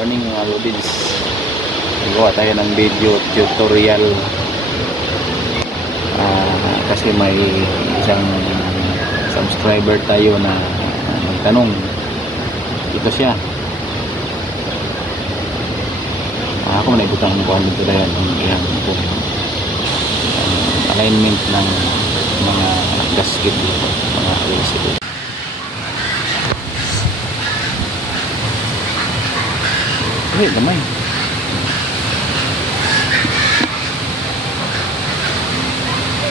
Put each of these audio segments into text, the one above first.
morning mga Lodids Gawa tayo ng video tutorial. Ah, Kasi may isang subscriber tayo na nagtanong Ito siya. Ah, Ako na ibutang ko ano ito dahil ang iyang kung ang alignment ng mga gasket mga AC Uy, damay.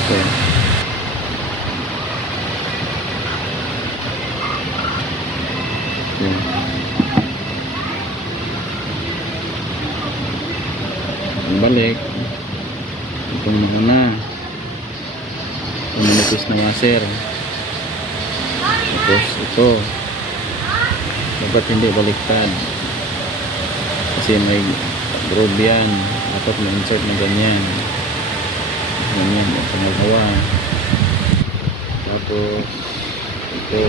Okay. Okay. Balik. Itong muna. Itong minipis na washer. Tapos ito. Dapat hindi baliktad kasi may groove yan. Dapat ma-insert na ganyan. Ganyan ang pangalawa. Tapos ito.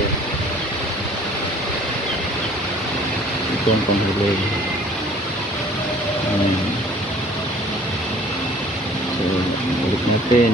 Ito ang panghulog. Ayan. so ulit natin